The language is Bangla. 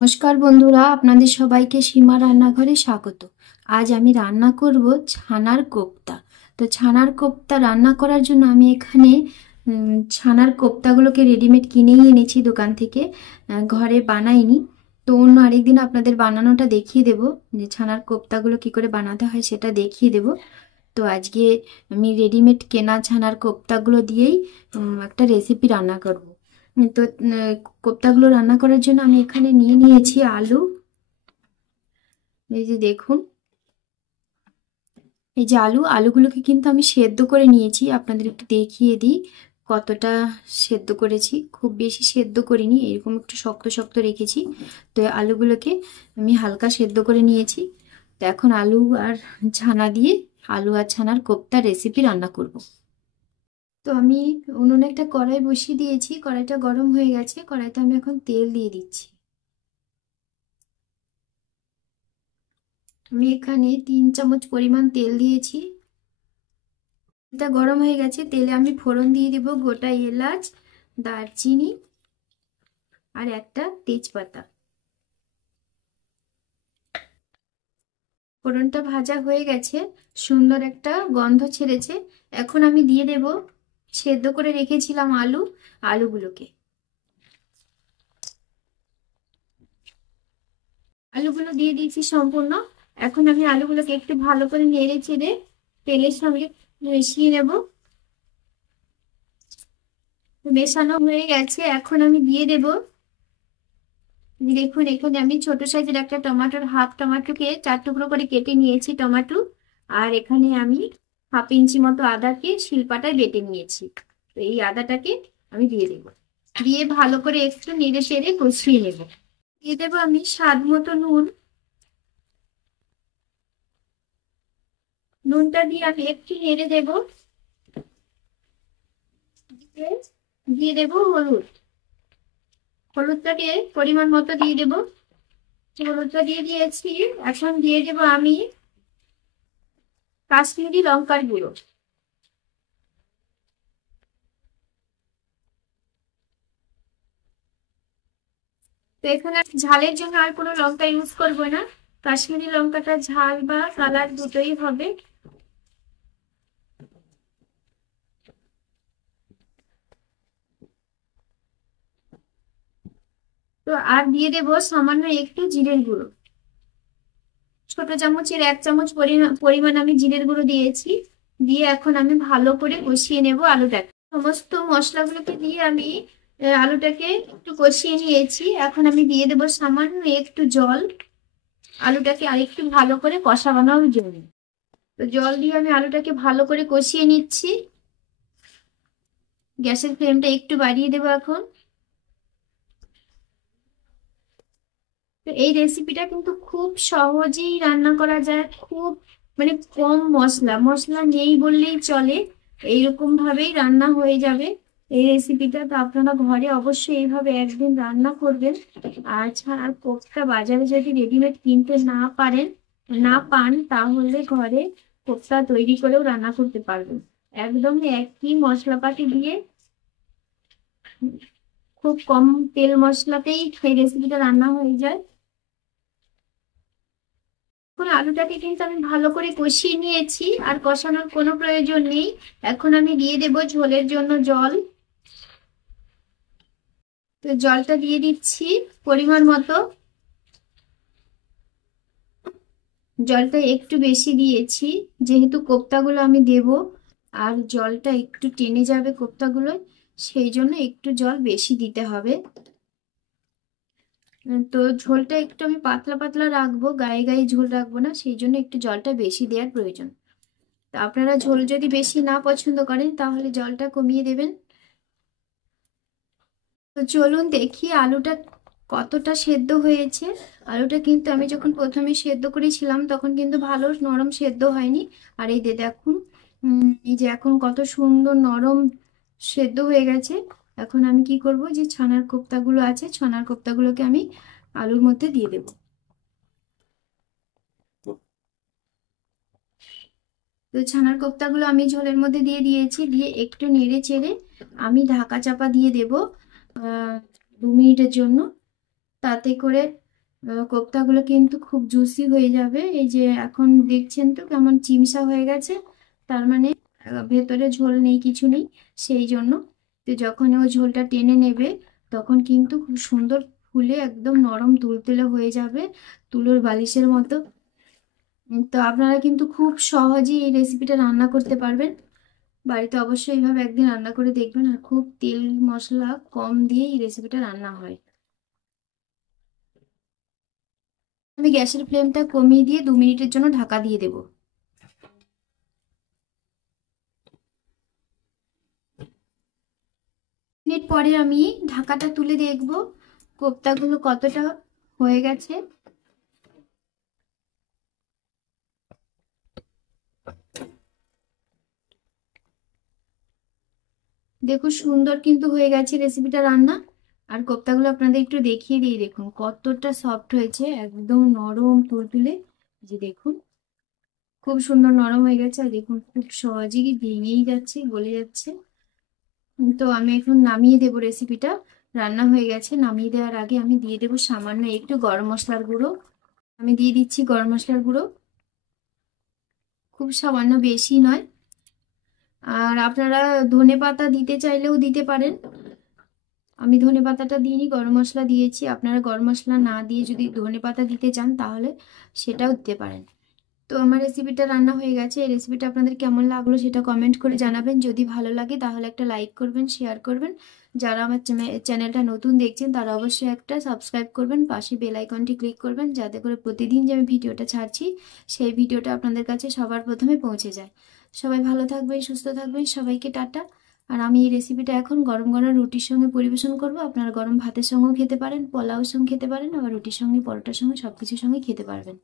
নমস্কার বন্ধুরা, আপনাদের সবাইকে সীমা রান্নাঘরে স্বাগত। আজ আমি রান্না করব ছানার কোপ্তা। তো ছানার কোপ্তা রান্না করার জন্য আমি এখানে ছানার কোপ্তাগুলোকে রেডিমেড কিনেই এনেছি দোকান থেকে। ঘরে বানাইনি। তো অন্য আরেকদিন আপনাদের বানানোটা দেখিয়ে দেব, যে ছানার কোপ্তাগুলো কি করে বানাতে হয় সেটা দেখিয়ে দেব। তো আজকে আমি রেডিমেড কেনা ছানার কোপ্তাগুলো দিয়েই একটা রেসিপি রান্না করব। তো কোপ্তাগুলো রান্না করার জন্য আমি এখানে নিয়ে নিয়েছি আলু। এই যে দেখুন, এই যে আলুগুলোকে কিন্তু আমি সেদ্ধ করে নিয়েছি। আপনাদের একটু দেখিয়ে দিই কতটা সেদ্ধ করেছি। খুব বেশি সেদ্ধ করিনি, এরকম একটু শক্ত শক্ত রেখেছি। তো আলুগুলোকে আমি হালকা সেদ্ধ করে নিয়েছি। তো এখন আলু আর ছানা দিয়ে আলু আর ছানার কোপ্তা রেসিপি রান্না করব। তো আমি উনুনে একটা কড়াই বসিয়ে দিয়েছি, কড়াইটা গরম হয়ে গেছে। কড়াইতে আমি এখন তেল দিয়ে দিচ্ছি। আমি এখানে 3 চামচ পরিমাণ তেল দিয়েছি। এটা গরম হয়ে গেছে, তেলে আমি ফোড়ন দিয়ে দিব গোটা এলাচ, দারচিনি আর একটা তেজপাতা। ফোড়নটা ভাজা হয়ে গেছে, সুন্দর একটা গন্ধ ছেড়েছে। এখন আমি দিয়ে দেব সেদ্ধ করে রেখেছিলাম আলুগুলোকে। আলুগুলো দিয়ে দিয়েছি সম্পূর্ণ। এখন আমি আলুগুলোকে একটু ভালো করে নেড়ে চেড়ে তেলের সঙ্গে মিশিয়ে নেব। মেশানো হয়ে গেছে, এখন আমি দিয়ে দেব, দেখুন এখানে আমি ছোট সাইজের একটা টমেটোর হাফ টমেটোকে 4 টুকরো করে কেটে নিয়েছি টমেটো। আর এখানে আমি হাফ ইঞ্চি মতো আদাকে শিলপাটায় বেটে নিয়েছি। তো এই আদাটাকে আমি দিয়ে দেব, দিয়ে ভালো করে একটু নেড়ে চেড়ে কষিয়ে নেব। দিয়ে দেবো আমি স্বাদ মতো নুন। নুনটা দিয়ে আমি একটু নেড়ে দেব। দিয়ে দেব হলুদটাকে পরিমাণ মতো দিয়ে দেব। হলুদটা দিয়ে দিয়েছি। এখন দিয়ে দেব আমি কাশ্মীরি লঙ্কার গুঁড়ো। তো এখানে আমি ঝালের জন্য আর কোনো লঙ্কা ইউজ করবো না। কাশ্মীরি লঙ্কাটা ঝাল বা কালার দুটোই হবে। তো আর দিয়ে দেবো সামান্য একটু জিরের গুঁড়ো। ছোট চামচের 1 চামচ পরিমাণ আমি জিরের গুঁড়ো দিয়েছি। দিয়ে এখন আমি ভালো করে কষিয়ে নেব আলুটাকে। সমস্ত মশলাগুলোকে দিয়ে আমি আলুটাকে একটু কষিয়ে নিয়েছি। এখন আমি দিয়ে দেবো সামান্য একটু জল, আলুটাকে আরেকটু ভালো করে কষানোর জন্য। তো জল দিয়ে আমি আলুটাকে ভালো করে কষিয়ে নিচ্ছি। গ্যাসের ফ্লেমটা একটু বাড়িয়ে দেবো এখন। তো এই রেসিপিটা কিন্তু খুব সহজেই রান্না করা যায়, খুব মানে কম মশলা মশলা নেই বললেই চলে, এইরকম ভাবেই রান্না হয়ে যাবে এই রেসিপিটা। তো আপনারা ঘরে অবশ্যই এইভাবে একদিন রান্না করবেন। আর ছাড়ার কোপ্তা বাজারে যদি রেডিমেড কিনতে না পান তাহলে ঘরে কোপ্তা তৈরি করেও রান্না করতে পারবেন। একদম একই মশলাপাতি দিয়ে খুব কম তেল মশলাতেই এই রেসিপিটা রান্না হয়ে যায়। এখন আলুটাকে কিন্তু আমি ভালো করে কষিয়ে নিয়েছি, আর কষানোর কোনো প্রয়োজন নেই। এখন আমি দিয়ে দেব ঝোলের জন্য জল। তো জলটা দিয়ে দিচ্ছি পরিমাণ মতো। জলটা একটু বেশি দিয়েছি, যেহেতু কোপ্তাগুলো আমি দেব আর জলটা একটু টেনে যাবে কোপ্তাগুলো, সেই জন্য একটু জল বেশি দিতে হবে। তো ঝোলটা একটু আমি পাতলা পাতলা রাখবো, গায়ে গায়ে ঝোল রাখবো না, সেই জন্য একটু জলটা বেশি দেওয়ার প্রয়োজন। তো আপনারা ঝোল যদি বেশি না পছন্দ করেন তাহলে জলটা কমিয়ে দেবেন। তো চলুন দেখি আলুটা কতটা সেদ্ধ হয়েছে। আলুটা কিন্তু আমি যখন প্রথমে সেদ্ধ করেছিলাম তখন কিন্তু ভালো নরম সেদ্ধ হয়নি। আর এই যে দেখুন, এই যে এখন কত সুন্দর নরম সেদ্ধ হয়ে গেছে। এখন আমি কি করব, যে ছানার কোপ্তাগুলো আছে ছানার কোপ্তাগুলোকে আমি আলুর মধ্যে দিয়ে দেব। তো ছানার কোপ্তাগুলো আমি ঝোলের মধ্যে দিয়ে দিয়েছি, দিয়ে একটু নেড়ে চেড়ে আমি ঢাকা চাপা দিয়ে দেব 2 মিনিটের জন্য। তাতে করে কোপ্তাগুলো কিন্তু খুব জুসি হয়ে যাবে। এই যে এখন দেখছেন তো কেমন চিমসা হয়ে গেছে, তার মানে ভেতরে ঝোল নেই, কিছু নেই। সেই জন্য তো যখন ও ঝোলটা টেনে নেবে তখন কিন্তু খুব সুন্দর ফুলে একদম নরম তুলতুলে হয়ে যাবে, তুলোর বালিশের মতো। তো আপনারা কিন্তু খুব সহজেই এই রেসিপিটা রান্না করতে পারবেন। বাড়িতে অবশ্যই এইভাবে একদিন রান্না করে দেখবেন। আর খুব তেল মশলা কম দিয়ে এই রেসিপিটা রান্না হয়। আমি গ্যাসের ফ্লেমটা কমিয়ে দিয়ে 2 মিনিটের জন্য ঢাকা দিয়ে দেবো। মিনিট পরে আমি ঢাকাটা তুলে দেখবো কোপ্তাগুলো কতটা হয়ে গেছে। দেখুন সুন্দর কিন্তু হয়ে গেছে রেসিপিটা রান্না। আর কোপ্তাগুলো আপনাদের একটু দেখিয়ে দিই, দেখুন কতটা সফট হয়েছে, একদম নরম তুলতুলে। যে দেখুন খুব সুন্দর নরম হয়ে গেছে, আর দেখুন খুব সহজেই ভেঙেই যাচ্ছে, গলে যাচ্ছে। তো আমি এখন নামিয়ে দেবো রেসিপিটা। রান্না হয়ে গেছে, নামিয়ে দেওয়ার আগে আমি দিয়ে দেবো সামান্য একটু গরম মশলার গুঁড়ো। আমি দিয়ে দিচ্ছি গরম মশলার গুঁড়ো, খুব সামান্য, বেশি নয়। আর আপনারা ধনে পাতা দিতে চাইলেও দিতে পারেন। আমি ধনে পাতাটা দিইনি, গরম মশলা দিয়েছি। আপনারা গরম মশলা না দিয়ে যদি ধনে পাতা দিতে চান তাহলে সেটাও দিতে পারেন। তো আমার রেসিপিটা রান্না হয়ে গেছে। এই রেসিপিটা আপনাদের কেমন লাগলো সেটা কমেন্ট করে জানাবেন। যদি ভালো লাগে তাহলে একটা লাইক করবেন, শেয়ার করবেন। যারা আমার চ্যানেলটা নতুন দেখছেন তারা অবশ্যই একটা সাবস্ক্রাইব করবেন, পাশে বেল আইকনটি ক্লিক করবেন, যাতে করে প্রতিদিন যে আমি ভিডিওটা ছাড়ছি সেই ভিডিওটা আপনাদের কাছে সবার প্রথমে পৌঁছে যায়। সবাই ভালো থাকবেন, সুস্থ থাকবেন, সবাইকে টাটা। আর আমি এই রেসিপিটা এখন গরম গরম রুটির সঙ্গে পরিবেশন করব। আপনারা গরম ভাতের সঙ্গেও খেতে পারেন, পোলাওর সঙ্গে খেতে পারেন, আবার রুটির সঙ্গে, পরোটার সঙ্গে, সব কিছুর সঙ্গে খেতে পারবেন।